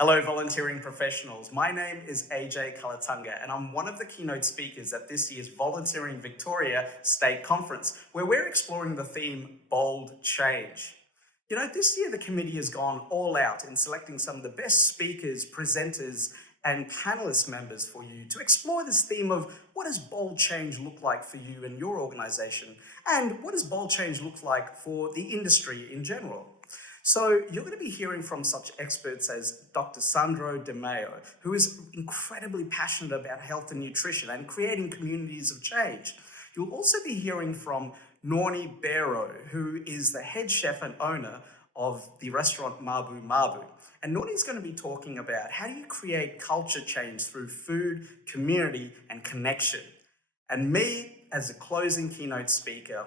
Hello, volunteering professionals. My name is AJ Kulatunga, and I'm one of the keynote speakers at this year's Volunteering Victoria State Conference, where we're exploring the theme Bold Change. This year the committee has gone all out in selecting some of the best speakers, presenters, and panelist members for you to explore this theme of what does bold change look like for you and your organization, and what does bold change look like for the industry in general. So you're going to be hearing from such experts as Dr. Sandro De Mayo, who is incredibly passionate about health and nutrition and creating communities of change. You'll also be hearing from Norni Bero, who is the head chef and owner of the restaurant Mabu Mabu. And Norni's going to be talking about how do you create culture change through food, community, and connection. And me, as a closing keynote speaker,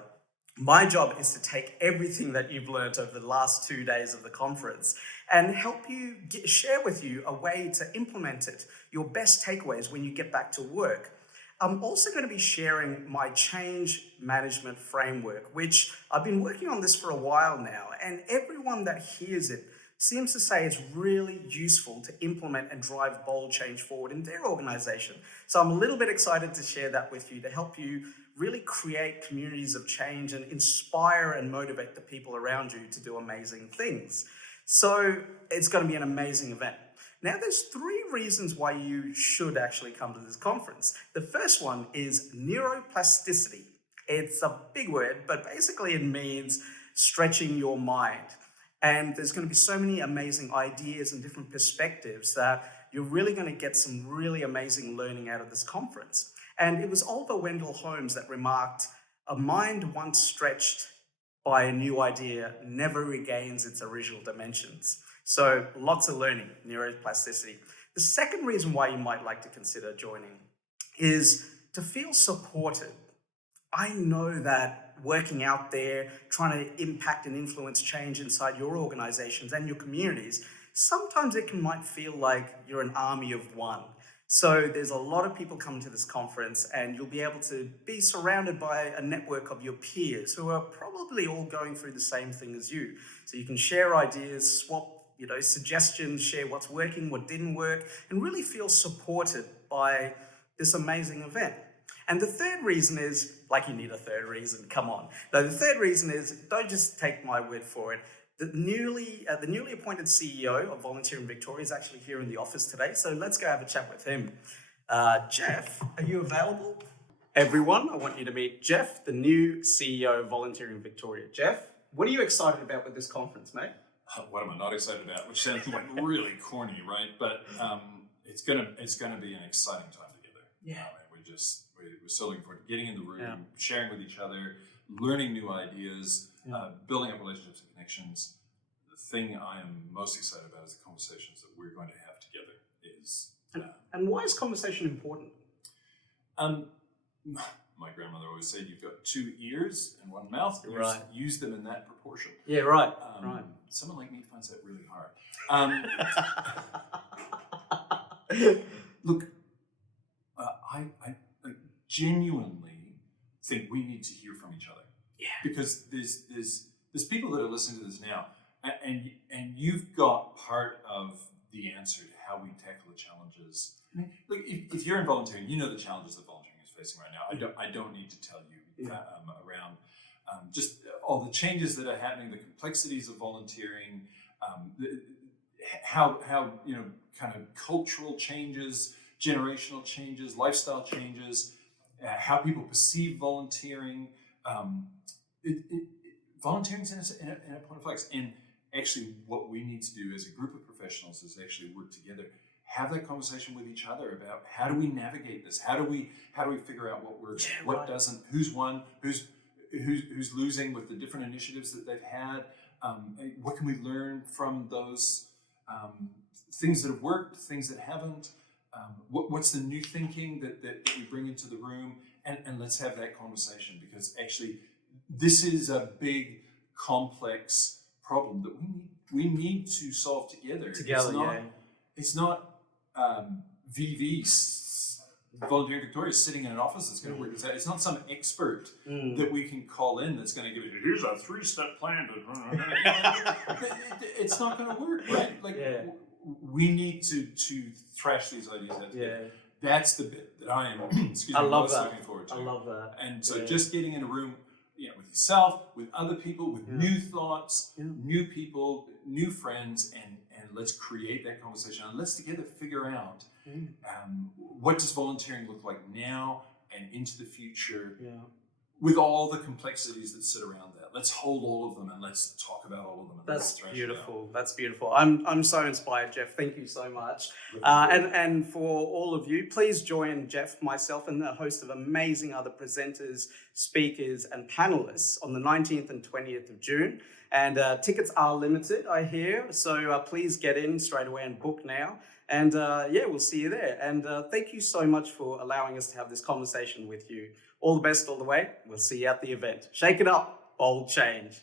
my job is to take everything that you've learned over the last 2 days of the conference and help you share with you a way to implement it, your best takeaways when you get back to work. I'm also going to be sharing my change management framework, which I've been working on this for a while now, and everyone that hears it seems to say it's really useful to implement and drive bold change forward in their organization. So I'm a little bit excited to share that with you to help you really create communities of change and inspire and motivate the people around you to do amazing things. So it's going to be an amazing event. Now, there's 3 reasons why you should actually come to this conference. The first one is neuroplasticity. It's a big word, but basically it means stretching your mind. And there's going to be so many amazing ideas and different perspectives that you're really going to get some really amazing learning out of this conference. And it was Oliver Wendell Holmes that remarked, "A mind once stretched by a new idea never regains its original dimensions." So lots of learning, neuroplasticity. The second reason why you might like to consider joining is to feel supported. I know that working out there, trying to impact and influence change inside your organizations and your communities, sometimes might feel like you're an army of one. So there's a lot of people coming to this conference, and you'll be able to be surrounded by a network of your peers who are probably all going through the same thing as you. So you can share ideas, swap suggestions, share what's working, what didn't work, and really feel supported by this amazing event. And the third reason is, like you need a third reason, come on. No, the third reason is, don't just take my word for it. The newly appointed CEO of Volunteering Victoria is actually here in the office today, so let's go have a chat with him. Jeff, are you available? Everyone, I want you to meet Jeff, the new CEO of Volunteering Victoria. Jeff, what are you excited about with this conference, mate? What am I not excited about? Which sounds like really corny, right? But it's gonna be an exciting time together. Yeah. We're so looking forward to getting in the room, sharing with each other, learning new ideas, building up relationships and connections. The thing I am most excited about is the conversations that we're going to have together. And why is conversation important? My grandmother always said, "You've got 2 ears and 1 mouth. Use them in that proportion." Yeah, right. Right. Someone like me finds that really hard. Look, I genuinely think we need to hear from each other. Yeah. Because there's people that are listening to this now, and you've got part of the answer to how we tackle the challenges. Like if you're in volunteering, you know the challenges that volunteering is facing right now. I don't need to tell you around just all the changes that are happening, the complexities of volunteering, how kind of cultural changes, generational changes, lifestyle changes, how people perceive volunteering. Volunteering is in a point of flux, and actually what we need to do as a group of professionals is actually work together, have that conversation with each other about how do we navigate this, how do we figure out what works, what doesn't, who's won, who's losing with the different initiatives that they've had, what can we learn from those things that have worked, things that haven't, what's the new thinking that we bring into the room, and let's have that conversation, because actually this is a big, complex problem that we need to solve together. It's not VV Volunteering Victoria is sitting in an office that's going to work this out. It's not some expert that we can call in that's going to give you, here's a 3-step plan. It's not going to work, right? Like, we need to thrash these ideas out together. That's the bit that I am most looking forward to. I love that. And so just getting in a room with yourself, with other people, with new thoughts, new people, new friends, and let's create that conversation. And let's together figure out what does volunteering look like now and into the future with all the complexities that sit around that. Let's hold all of them and let's talk about all of them. And that's beautiful. That's beautiful. I'm so inspired, Jeff. Thank you so much. And for all of you, please join Jeff, myself, and a host of amazing other presenters, speakers, and panelists on the 19th and 20th of June. And tickets are limited, I hear. So please get in straight away and book now. And we'll see you there. And thank you so much for allowing us to have this conversation with you. All the best all the way. We'll see you at the event. Shake it up. Bold change.